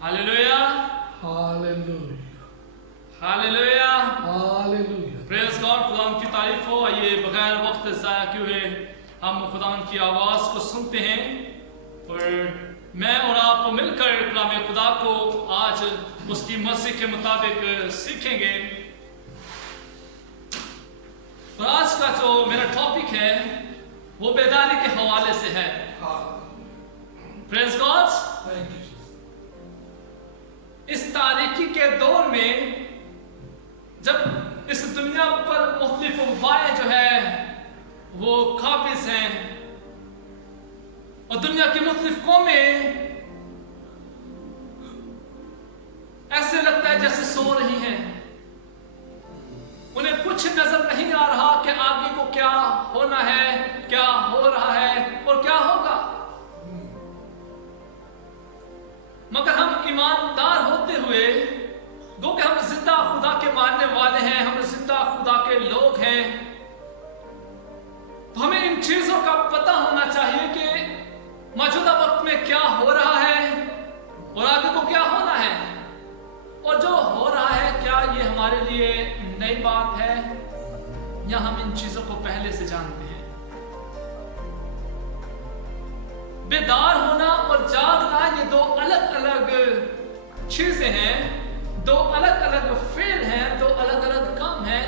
Hallelujah. Hallelujah. Hallelujah. Hallelujah. Praise God. खुदा की तारीफ हो। आइए बगैर वक्त ज़ाया किए हुए हम खुदा की आवाज़ को सुनते हैं और मैं और आप मिलकर कलाम खुदा को आज उसकी मर्ज़ी के मुताबिक सीखेंगे। और आज का जो मेरा टॉपिक है वो बेदारी के हवाले से है। Praise God. Thank you, Jesus. इस तारीकी के दौर में जब इस दुनिया पर मुख्तलिफ वबाएं जो है वो काबिज हैं और दुनिया की मुख्तलिफ कौमें ऐसे लगता है जैसे सो रही हैं, उन्हें कुछ नजर नहीं आ रहा कि आगे को क्या होना है, क्या हो रहा है और क्या होगा। मगर हम ईमानदार होते हुए गो कि हम जिंदा खुदा के मानने वाले हैं, हम जिंदा खुदा के लोग हैं, तो हमें इन चीजों का पता होना चाहिए कि मौजूदा वक्त में क्या हो रहा है और आगे को क्या होना है, और जो हो रहा है क्या ये हमारे लिए नई बात है या हम इन चीजों को पहले से जानते हैं। बेदार होना और जागना ये दो अलग अलग चीजें हैं, दो अलग अलग फेल हैं, दो अलग अलग काम हैं।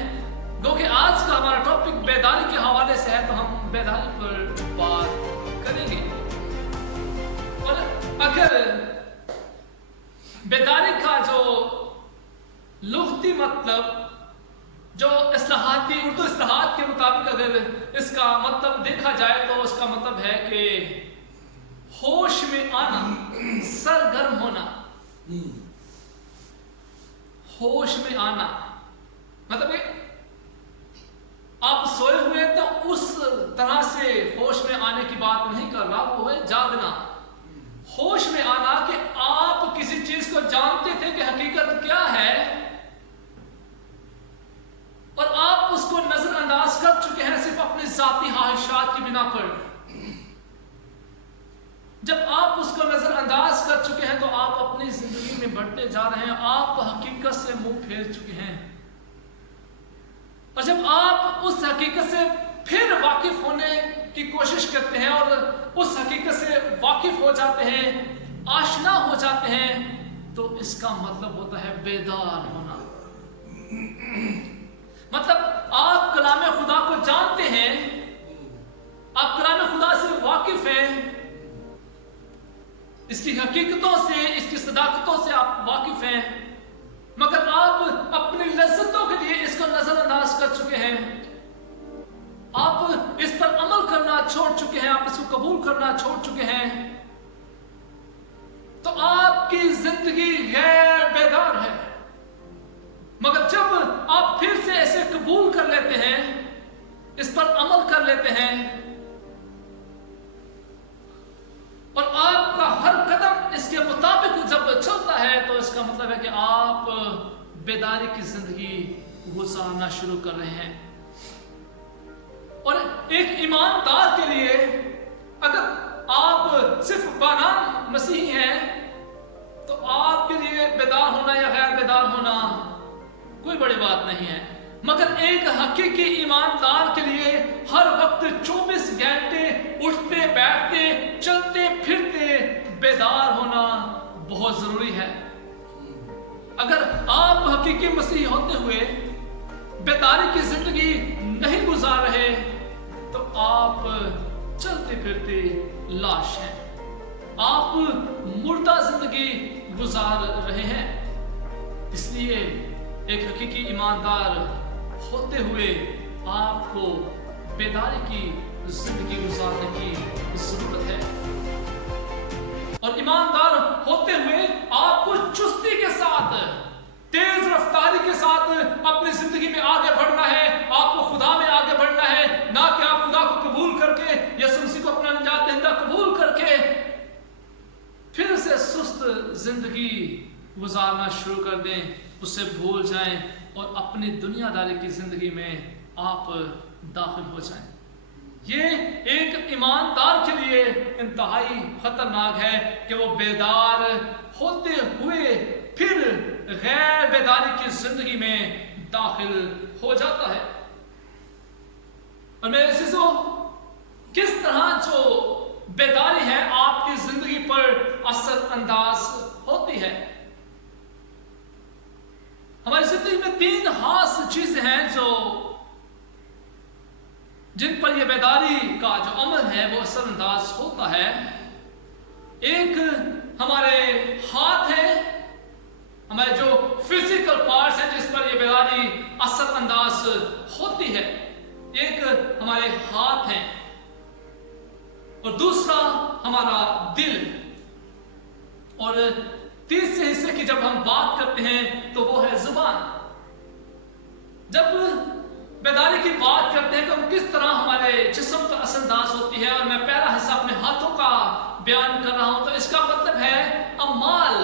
क्योंकि आज का हमारा टॉपिक बेदारी के हवाले से है तो हम बेदारी पर बात करेंगे। और अगर बेदारी का जो लुग़ती मतलब जो इस्लाहाती उर्दू इस्लाहात के मुताबिक अगर इसका मतलब देखा जाए तो उसका मतलब है कि होश में आना, सरगर्म होना। होश में आना मतलब आप सोए हुए तो उस तरह से होश में आने की बात नहीं कर रहा, वो है जागना। होश में आना कि आप किसी चीज को जानते थे कि हकीकत क्या है और आप उसको नजरअंदाज कर चुके हैं सिर्फ अपनी जाती ख्वाहिशात की बिना पर। जब आप उसको नजरअंदाज कर चुके हैं तो आप अपनी जिंदगी में बढ़ते जा रहे हैं, आप हकीकत से मुंह फेर चुके हैं। और जब आप उस हकीकत से फिर वाकिफ होने की कोशिश करते हैं और उस हकीकत से वाकिफ हो जाते हैं, आशना हो जाते हैं, तो इसका मतलब होता है बेदार होना। मतलब आप कलाम खुदा को जानते हैं, आप कलाम खुदा से वाकिफ हैं, इसकी हकीकतों से, इसकी सदाकतों से आप वाकिफ हैं, मगर आप अपनी लज्जतों के लिए इसको नजरअंदाज कर चुके हैं। आप इस पर अमल करना छोड़ चुके हैं, आप इसको कबूल करना छोड़ चुके हैं, तो आपकी जिंदगी गैर बेदार है। मगर जब आप फिर से ऐसे कबूल कर लेते हैं, इस पर अमल कर लेते हैं और आपका हर कदम इसके मुताबिक जब चलता है तो इसका मतलब है कि आप बेदारी की जिंदगी गुजारना शुरू कर रहे हैं। और एक ईमानदार के लिए अगर आप सिर्फ बानाम मसीही हैं तो आपके लिए बेदार होना या गैर बेदार होना कोई बड़ी बात नहीं है, मगर एक हकीकी ईमानदार के लिए हर वक्त 24 घंटे उठते बैठते चलते फिरते बेदार होना बहुत जरूरी है। अगर आप हकीकी मसीही होते हुए बेदारी की जिंदगी नहीं गुजार रहे तो आप चलते फिरते लाश हैं, आप मुर्दा जिंदगी गुजार रहे हैं। इसलिए एक हकीकी ईमानदार होते हुए आपको बेदारी की जिंदगी गुजारने की जरूरत है। और ईमानदार होते हुए आपको चुस्ती के साथ, तेज रफ्तारी के साथ अपनी जिंदगी में आगे बढ़ना है। आपको खुदा में आगे बढ़ना है, ना कि आप खुदा को कबूल करके यसु मसीह को अपना निजात दहिंदा कबूल करके फिर से सुस्त जिंदगी गुजारना शुरू कर दें, उससे भूल जाएं और अपनी दुनियादारी की जिंदगी में आप दाखिल हो जाएं। ये एक ईमानदार के लिए लिए इंतहाई खतरनाक है कि वो बेदार होते हुए फिर गैर बेदारी की जिंदगी में दाखिल हो जाता है। और मेरे अज़ीज़ों, किस तरह जो बेदारी है आपकी जिंदगी पर असर अंदाज होती है। हमारी जिंदगी में 3 खास चीजें हैं जो जिन पर यह बेदारी का जो अमल है वो असर अंदाज होता है। एक हमारे हाथ है, हमारे जो फिजिकल पार्ट्स हैं जिस पर यह बेदारी असर अंदाज होती है, एक हमारे हाथ हैं और दूसरा हमारा दिल। और तीसरे हिस्से की जब हम बात करते हैं तो वो है जुबान। जब बेदारी की बात करते हैं तो किस तरह हमारे जिस्म पर असरअंदाज होती है, और मैं पहला हिस्सा अपने हाथों का बयान कर रहा हूं, तो इसका मतलब है अमाल।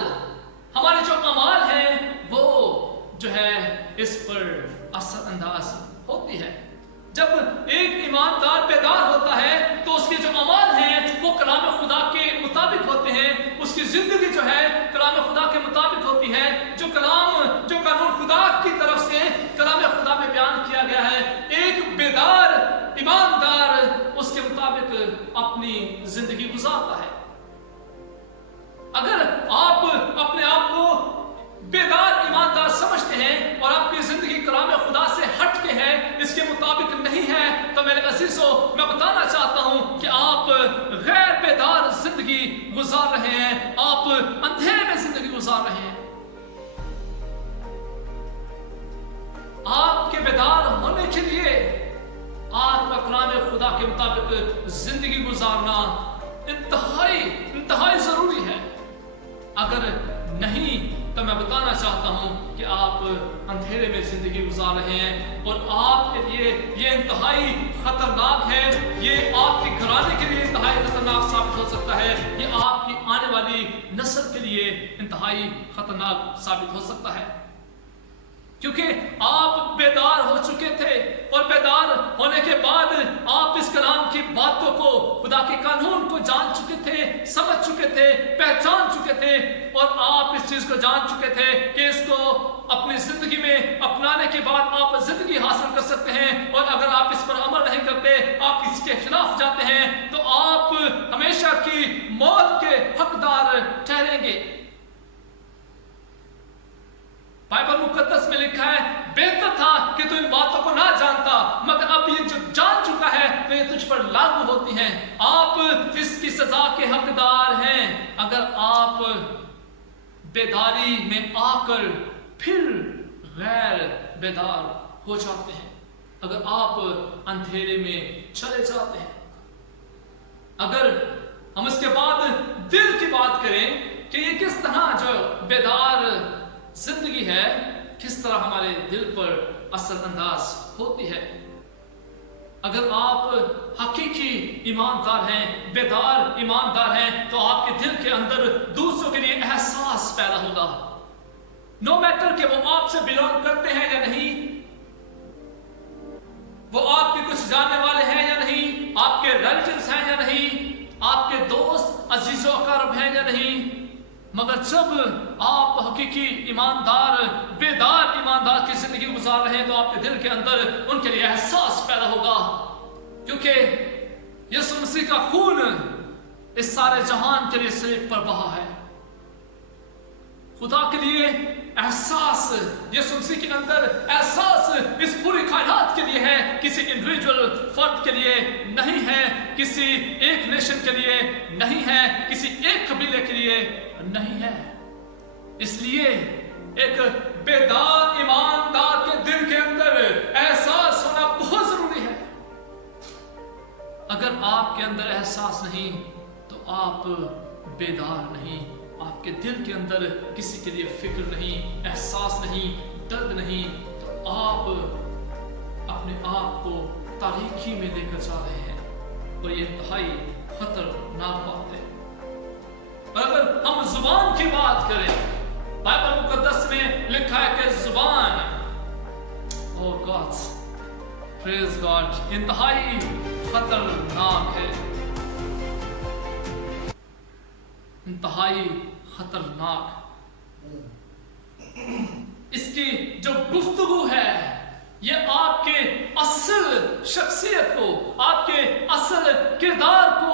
हमारे जो अमाल है वो जो है इस पर असरअंदाज होती है। जब एक ईमानदार बेदार होता है तो उसके जो अमाल हैं वो कलाम खुदा के मुताबिक होते हैं, उसकी जिंदगी जो है कलाम खुदा के मुताबिक होती है। जो कानून खुदा की तरफ से कलाम खुदा में बयान किया गया है, एक बेदार ईमानदार उसके मुताबिक अपनी जिंदगी गुजारता है। अगर आप अपने आप को बेदार ईमानदार समझते हैं और आपकी जिंदगी कलाम खुदा से हट के है, इसके मुताबिक नहीं है, तो मेरे अजीजों, मैं बताना चाहता हूं कि आप गैर बेदार जिंदगी गुजार रहे हैं, आप अंधेरे में जिंदगी गुजार रहे हैं। आपके बेदार होने के लिए आपका कलाम खुदा के मुताबिक जिंदगी गुजारना इंतहाई जरूरी है। अगर नहीं तो मैं बताना चाहता हूं कि आप अंधेरे में जिंदगी गुजार रहे हैं और आपके लिए ये इंतहाई खतरनाक है। ये आपके घराने के लिए इंतहाई खतरनाक साबित हो सकता है, ये आपकी आने वाली नस्ल के लिए इंतहाई खतरनाक साबित हो सकता है, क्योंकि आप बेदार हो चुके थे और बेदार होने के बाद आप इस कलाम की बातों को, खुदा के कानून को जान चुके थे, समझ चुके थे, पहचान चुके थे, और आप इस चीज को जान चुके थे कि इसको अपनी जिंदगी में अपनाने के बाद आप जिंदगी हासिल कर सकते हैं। और अगर आप इस पर अमल नहीं करते, आप इसके खिलाफ जाते हैं, तो आप हमेशा की मौत के हकदार ठहरेंगे। बाइबल मुकद्दस में लिखा है, बेहतर था कि तू इन बातों को ना जानता, मगर अब ये जो जान चुका है तो ये तुझ पर लागू होती हैं। आप इसकी सजा के हकदार हैं अगर आप बेदारी में आकर फिर गैर बेदार हो जाते हैं, अगर आप अंधेरे में चले जाते हैं। अगर हम इसके बाद दिल की बात करें कि ये किस तरह जो बेदार जिंदगी है, किस तरह हमारे दिल पर असर अंदाज होती है। अगर आप हकीकी ईमानदार हैं, बेदार ईमानदार हैं, तो आपके दिल के अंदर दूसरों के लिए एहसास पैदा होगा। नो मैटर कि वो आपसे बिलोंग करते हैं या नहीं, वो आपके कुछ जानने वाले हैं या नहीं, आपके रिलेटिव्स हैं या नहीं, आपके दोस्त अजीजों अकरब हैं या नहीं, मगर जब आप हकीकी ईमानदार, बेदार ईमानदार की जिंदगी गुजार रहे हैं तो आपके दिल के अंदर उनके लिए एहसास पैदा होगा, क्योंकि यीशु मसीह का खून इस सारे जहान के लिए सलीब पर बहा है। खुदा के लिए एहसास यीशु मसीह के अंदर एहसास इस पूरी कायनात के लिए है, किसी इंडिविजुअल फर्द के लिए नहीं है, किसी एक नेशन के लिए नहीं है, किसी एक कबीले के लिए नहीं है। इसलिए एक बेदार ईमानदार के दिल के अंदर एहसास होना बहुत जरूरी है। अगर आपके अंदर एहसास नहीं तो आप बेदार नहीं, आपके दिल के अंदर किसी के लिए फिक्र नहीं, एहसास नहीं, दर्द नहीं, तो आप अपने आप को तारीकी में लेकर जा रहे हैं, और ये इंतहाई खतरनाक बात है। और अगर हम जुबान की बात करें, बाइबल मुकद्दस में लिखा है कि जुबान, ओह गॉड, प्रेज गॉड, इंतहाई खतरनाक है। इंतहाई खतरनाक। इसकी जो गुफ्तगू है ये आपके असल शख्सियत को, आपके असल किरदार को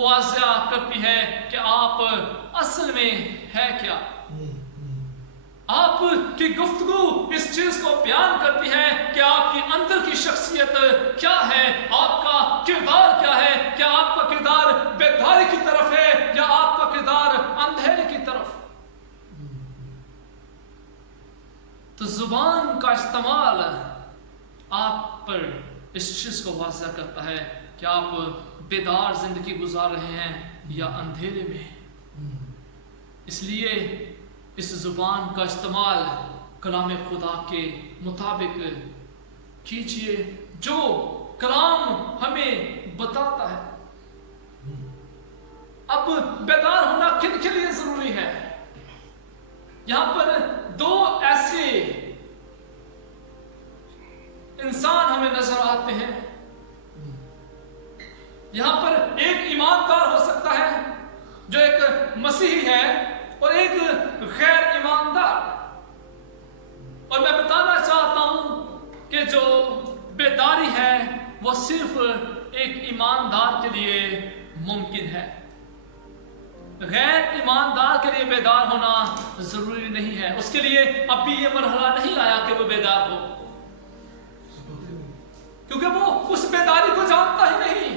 वाज़िया करती है कि आप असल में है क्या। आपकी गुफ्तगू इस चीज को बयान करती है कि आपकी अंदर की शख्सियत क्या है, आपका किरदार क्या है। क्या आपका किरदार बेदारी की तरफ है या आपका किरदार अंधेरे की तरफ। तो जुबान का इस्तेमाल आप पर इस चीज को वाज़िया करता है कि आप बेदार जिंदगी गुजार रहे हैं या अंधेरे में। इसलिए इस जुबान का इस्तेमाल कलाम खुदा के मुताबिक कीजिए जो कलाम हमें बताता है। अब बेदार होना किन के लिए जरूरी है। यहां पर दो ऐसे इंसान हमें नजर आते हैं। यहां पर एक ईमानदार हो सकता है जो एक मसीही है और एक गैर ईमानदार। और मैं बताना चाहता हूं कि जो बेदारी है वो सिर्फ एक ईमानदार के लिए मुमकिन है। गैर ईमानदार के लिए बेदार होना जरूरी नहीं है। उसके लिए अभी ये मरहला नहीं आया कि वो बेदार हो, क्योंकि वो उस बेदारी को जानता ही नहीं।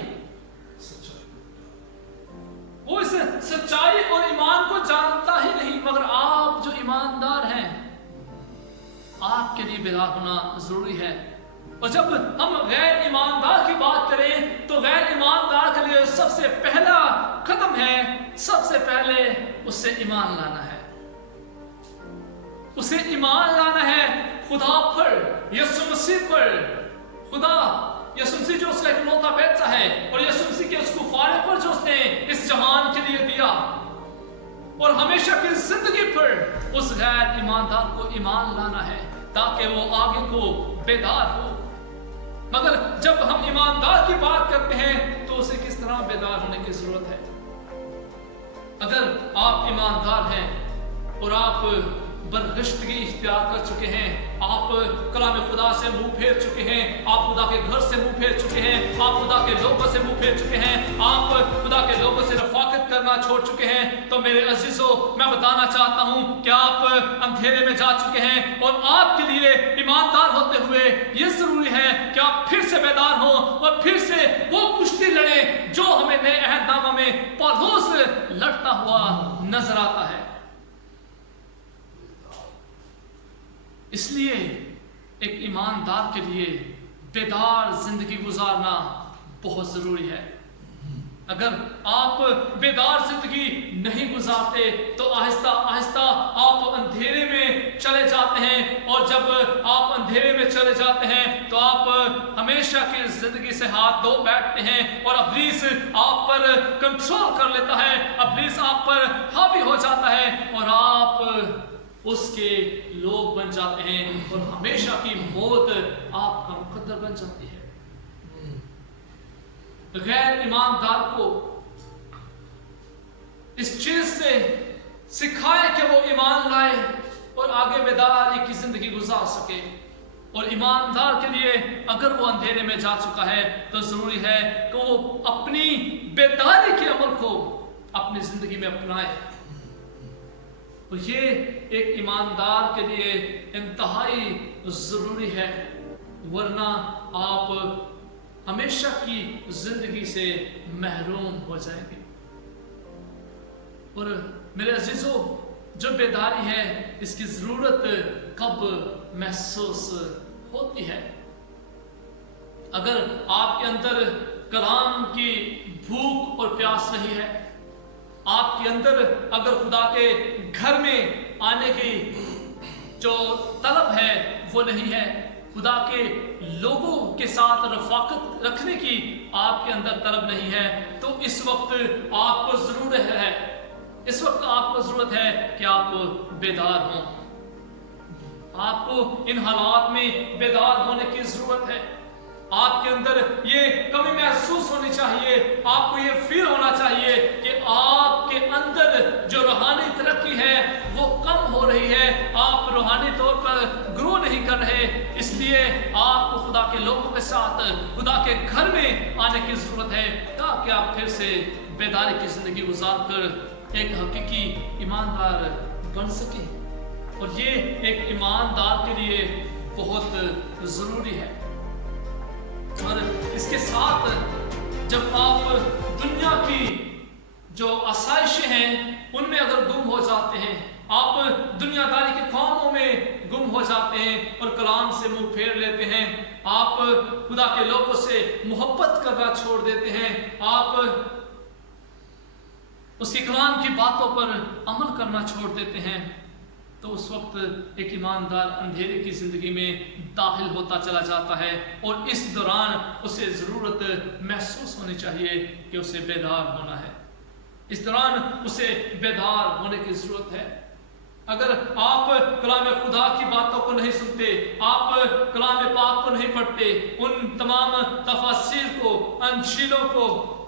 वो इस सच्चाई और ईमान को जानता ही नहीं। मगर आप जो ईमानदार हैं आपके लिए बेदार होना जरूरी है। और जब हम गैर ईमानदार की बात करें तो गैर ईमानदार के लिए सबसे पहला कदम है, सबसे पहले उससे ईमान लाना है। उसे ईमान लाना है खुदा पर, यीशु मसीह पर। खुदा यीशु मसीह जो उसका इकलौता बेटा है और यीशु मसीह के उस कुफारे पर जो उसने इस जहान के लिए दिया, और हमेशा की जिंदगी पर उस गैर ईमानदार को ईमान लाना है ताकि वो आगे को बेदार हो। मगर जब हम ईमानदार की बात करते हैं तो उसे किस तरह बेदार होने की जरूरत है। अगर आप ईमानदार हैं और आप बरगश्तगी इख्तियार कर चुके हैं, आप कलाम खुदा से मुंह फेर चुके हैं, आप खुदा के घर से मुंह फेर चुके हैं, आप खुदा के लोगों से मुंह फेर चुके हैं, आप खुदा के लोगों से रफाकत करना छोड़ चुके हैं, तो मेरे अजीजों मैं बताना चाहता हूं कि आप अंधेरे में जा चुके हैं। और आपके लिए ईमानदार होते हुए यह जरूरी है कि आप फिर से बेदार हो और फिर से वो कुश्ती लड़े जो हमें नए अहदनामा में पौलुस लड़ता हुआ नजर आता है। इसलिए एक ईमानदार के लिए बेदार जिंदगी गुजारना बहुत जरूरी है। अगर आप बेदार जिंदगी नहीं गुजारते तो आहिस्ता आहिस्ता आप अंधेरे में चले जाते हैं, और जब आप अंधेरे में चले जाते हैं तो आप हमेशा की जिंदगी से हाथ धो बैठते हैं और इब्लीस आप पर कंट्रोल कर लेता है, इब्लीस आप पर हावी हो जाता है और आप उसके लोग बन जाते हैं और हमेशा की मौत आपका मुकद्दर बन जाती है। गैर ईमानदार को इस चीज से सिखाए कि वो ईमान लाए और आगे बेदारी की जिंदगी गुजार सके। और ईमानदार के लिए अगर वो अंधेरे में जा चुका है तो जरूरी है कि वो अपनी बेदारी के अमल को अपनी जिंदगी में अपनाए। और ये एक ईमानदार के लिए इंतहाई जरूरी है, वरना आप हमेशा की जिंदगी से महरूम हो जाएंगे। और मेरे अजीजों, जो बेदारी है इसकी जरूरत कब महसूस होती है? अगर आपके अंदर कलाम की भूख और प्यास नहीं है, आपके अंदर अगर खुदा के घर में आने की जो तलब है वो नहीं है, खुदा के लोगों के साथ रफाकत रखने की आपके अंदर तलब नहीं है, तो इस वक्त आपको जरूरत है, इस वक्त आपको जरूरत है कि आप बेदार हों। आपको इन हालात में बेदार होने की जरूरत है। आपके अंदर ये कमी महसूस होनी चाहिए, आपको ये फील होना चाहिए कि आपके अंदर जो पर ग्रो नहीं कर रहे, इसलिए आपको खुदा के लोगों के साथ खुदा के घर में आने की जरूरत है, ताकि आप फिर से बेदारी की जिंदगी गुजार कर एक हकीकी ईमानदार बन सके। और ये एक ईमानदार के लिए बहुत जरूरी है। और इसके साथ जब आप दुनिया की जो आसाइशें हैं उनमें अगर गुम हो जाते हैं, आप दुनियादारी के कामों में गुम हो जाते हैं और कलाम से मुंह फेर लेते हैं, आप खुदा के लोगों से मोहब्बत करना छोड़ देते हैं, आप उसके कलाम की बातों पर अमल करना छोड़ देते हैं, तो उस वक्त एक ईमानदार अंधेरे की जिंदगी में दाखिल होता चला जाता है। और इस दौरान उसे ज़रूरत महसूस होनी चाहिए कि उसे बेदार होना है। इस दौरान उसे बेदार होने की ज़रूरत है। अगर आप कलाम खुदा की बातों को नहीं सुनते, आप कलाम पाक को नहीं पढ़ते, उन तमाम तफसीर को, अंशीलों को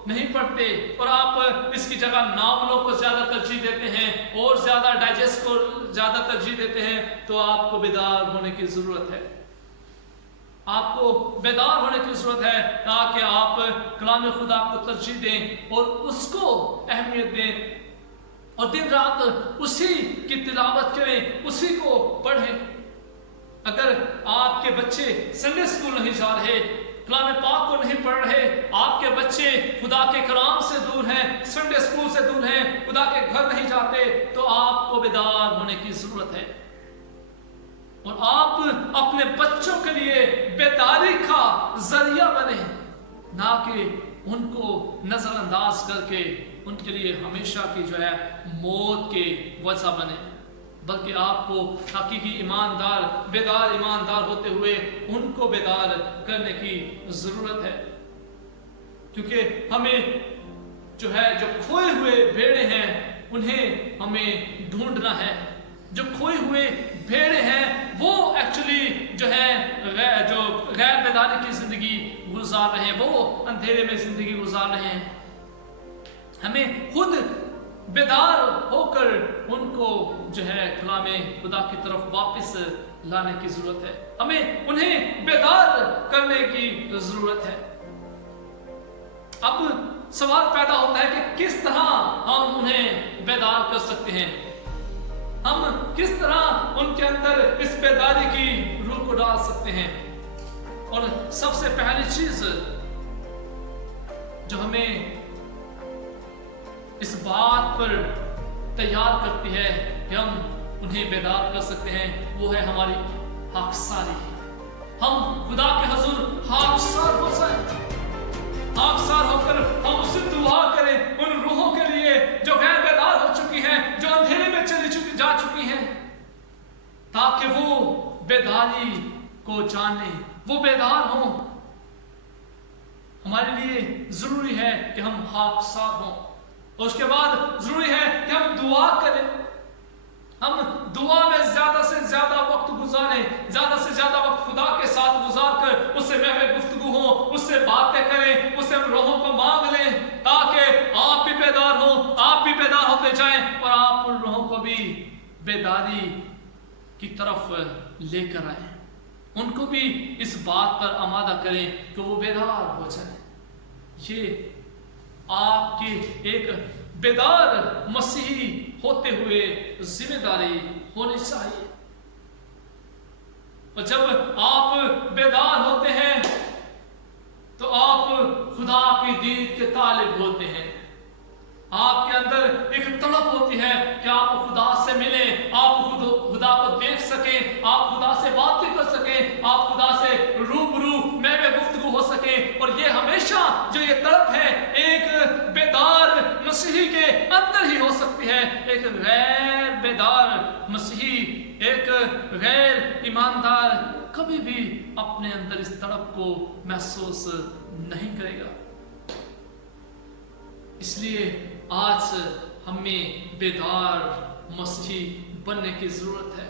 नहीं पढ़ते, और आप इसकी जगह नावलों को ज़्यादा तरजीह देते हैं और ज़्यादा डाइजेस्ट को ज़्यादा तरजीह देते हैं, तो आपको बेदार होने की ज़रूरत है। आपको बेदार होने की ज़रूरत है ताकि आप कलाम खुदा को तरजीह दें और उसको अहमियत दें और दिन रात उसी की तिलावत करें, उसी को पढ़ें। अगर आपके बच्चे संडे स्कूल नहीं जा रहे, कलाम पाक को नहीं पढ़ रहे, आपके बच्चे खुदा के कलाम से दूर हैं, संडे स्कूल से दूर हैं, खुदा के घर नहीं जाते, तो आपको बेदार होने की जरूरत है। और आप अपने बच्चों के लिए बेदारी का जरिया बने, ना कि उनको नजरअंदाज करके उनके लिए हमेशा की जो है मौत के वजह बने, बल्कि आपको हकीकी ईमानदार, बेदार ईमानदार होते हुए उनको बेदार करने की जरूरत है। क्योंकि हमें जो है, जो खोए हुए भेड़े हैं उन्हें हमें ढूंढना है। जो खोए हुए भेड़े हैं वो एक्चुअली जो है जो गैर बेदारी की जिंदगी गुजार रहे हैं, वो अंधेरे में जिंदगी गुजार रहे हैं। हमें खुद बेदार होकर उनको जो है कलाम खुदा की तरफ वापस लाने की जरूरत है। हमें उन्हें बेदार करने की जरूरत है। अब सवाल पैदा होता है कि किस तरह हम उन्हें बेदार कर सकते हैं, हम किस तरह उनके अंदर इस बेदारी की रूह को डाल सकते हैं। और सबसे पहली चीज जो हमें इस बात पर तैयार करती है कि हम उन्हें बेदार कर सकते हैं, वो है हमारी खाकसारी। हम खुदा के हुजूर खाकसार हो जाए, खाकसार होकर हम उससे दुआ करें उन रूहों के लिए जो गैर बेदार हो चुकी हैं, जो अंधेरे में जा चुकी हैं, ताकि वो बेदारी को जाने, वो बेदार हों। हमारे लिए जरूरी है कि हम खाकसार हों, और उसके बाद जरूरी है कि हम दुआ करें। हम दुआ में ज्यादा से ज्यादा वक्त गुजारें, ज्यादा से ज्यादा वक्त खुदा के साथ गुजार कर उससे महवे गुफ्तगू हो, उससे बातें करें, उससे रोहों को मांग लें, ताकि आप भी बेदार हो, आप भी बेदार होते जाएं और आप उन रोहों को भी बेदारी की तरफ लेकर आए, उनको भी इस बात पर आमादा करें कि वो बेदार हो जाए। ये आपकी एक बेदार मसीही होते हुए जिम्मेदारी होनी चाहिए। और जब आप बेदार होते हैं तो आप खुदा की दीद के तालिब होते हैं। आपके अंदर एक तड़प होती है कि आप खुदा से मिलें, आप खुदा को देख सकें, आप खुदा से बातें कर सकें, आप खुदा से रूबरू में गुफ्तगू हो सके। और ये हमेशा जो ये तड़प है एक बेदार मसीही के अंदर ही हो सकती है। एक गैर बेदार मसीही, एक गैर ईमानदार कभी भी अपने अंदर इस तड़प को महसूस नहीं करेगा। इसलिए आज हमें बेदार मसीही बनने की जरूरत है।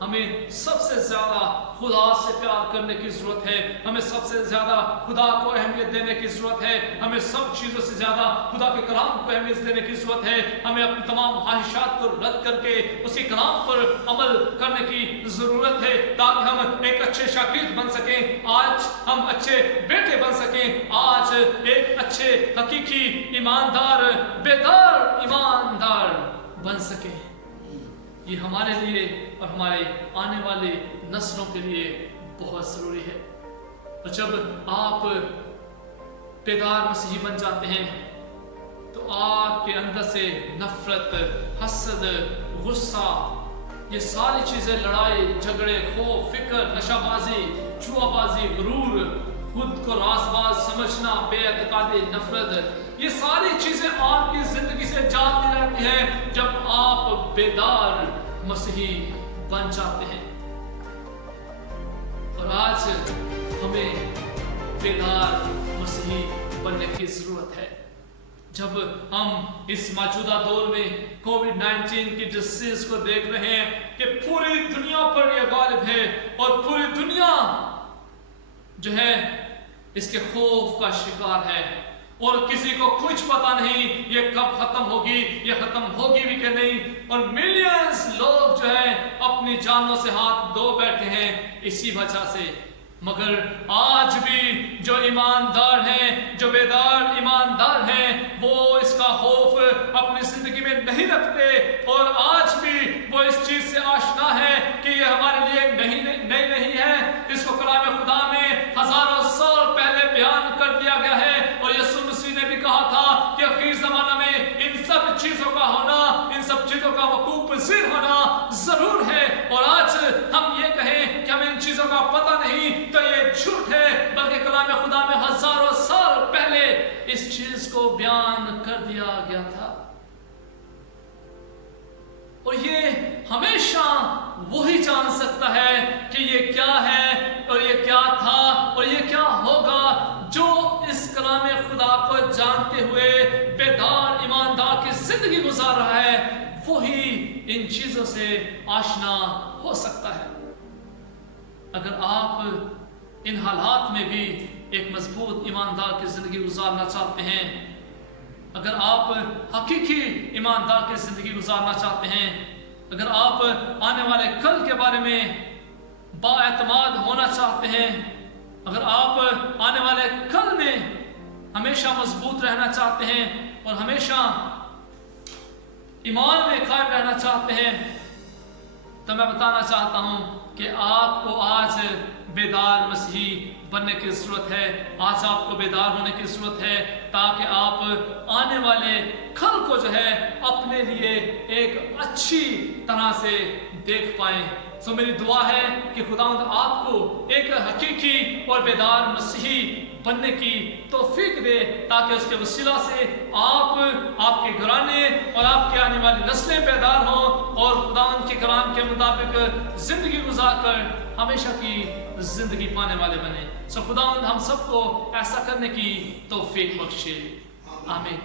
हमें सबसे ज्यादा खुदा से प्यार करने की जरूरत है, हमें सबसे ज्यादा खुदा को अहमियत देने की जरूरत है, हमें सब चीजों से ज्यादा खुदा के कलाम को अहमियत देने की जरूरत है। हमें अपनी तमाम ख्वाहिशात को रद्द करके उसी कलाम पर अमल करने की जरूरत है, ताकि हम एक अच्छे शागिर्द बन सकें, आज हम अच्छे बेटे बन सकें, आज एक अच्छे हकीकी ईमानदार बेदार ईमानदार बन सकें। ये हमारे लिए और हमारे आने वाले नस्लों के लिए बहुत जरूरी है। और जब आप बेदार मसीही बन जाते हैं तो आपके अंदर से नफरत, हसद, गुस्सा, ये सारी चीजें, लड़ाई झगड़े, खौफ, फिक्र, नशाबाजी, जुआबाजी, गुरूर, खुद को रासबाज समझना, बेअतकादी, नफरत, ये सारी चीजें आपकी जिंदगी से जाती रहती हैं जब आप बेदार मसीही बन जाते हैं। और आज हमें बेदार मसीही बनने की जरूरत है। जब हम इस मौजूदा दौर में कोविड-19 की डिसीज को देख रहे हैं कि पूरी दुनिया पर यह गालिब है और पूरी दुनिया जो है इसके खौफ का शिकार है और किसी को कुछ पता नहीं ये कब खत्म होगी, ये खत्म होगी भी कि नहीं, और मिलियंस लोग जो है अपनी जानों से हाथ धो बैठे हैं इसी वजह से। मगर आज भी जो ईमानदार हैं, जो बेदार ईमानदार हैं, वो इसका खौफ अपनी जिंदगी में नहीं रखते और आज भी वो इस चीज से आशना है कि ये हमारे लिए नहीं है। इसको कलाम खुदा में हजारों साल पहले बयान कर दिया गया है और यीशु मसीह ने भी कहा था कि आखिर जमाना में इन सब चीजों का होना, इन सब चीजों का वकूफ पज़ीर होना जरूर है। और आज हम ये कहें कि हमें इन चीजों का पता नहीं तो ये झूठ है, बल्कि कलाम खुदा में हजारों साल पहले इस चीज को बयान कर दिया गया था। और ये हमेशा वही जान सकता है कि ये क्या है और ये क्या था और ये क्या होगा जो इस कलाम खुदा को जानते हुए बेदार ईमानदार की जिंदगी गुजार रहा है, वही इन चीजों से आशना हो सकता है। अगर आप इन हालात में भी एक मजबूत ईमानदार की जिंदगी गुजारना चाहते हैं, अगर आप हकीकी ईमानदार की जिंदगी गुजारना चाहते हैं, अगर आप आने वाले कल के बारे में बाएतमाद होना चाहते हैं, अगर आप आने वाले कल में हमेशा मजबूत रहना चाहते हैं और हमेशा ईमान में कायम रहना चाहते हैं, तो मैं बताना चाहता हूं कि आपको आज बेदार मसीही बनने की जरूरत है। आज आपको बेदार होने की जरूरत है ताकि आप आने वाले कल को जो है अपने लिए एक अच्छी तरह से देख पाएं। सो मेरी दुआ है कि खुदावंद आपको एक हकीकी और बेदार मसीही बनने की तौफीक दे, ताकि उसके वसीला से आप, आपके घराने और आपके आने वाली नस्लें बेदार हों और खुदावंद के कलाम के मुताबिक जिंदगी गुजार कर हमेशा की जिंदगी पाने वाले बने। सो खुदावंद हम सबको ऐसा करने की तौफीक बख्शे। आमीन।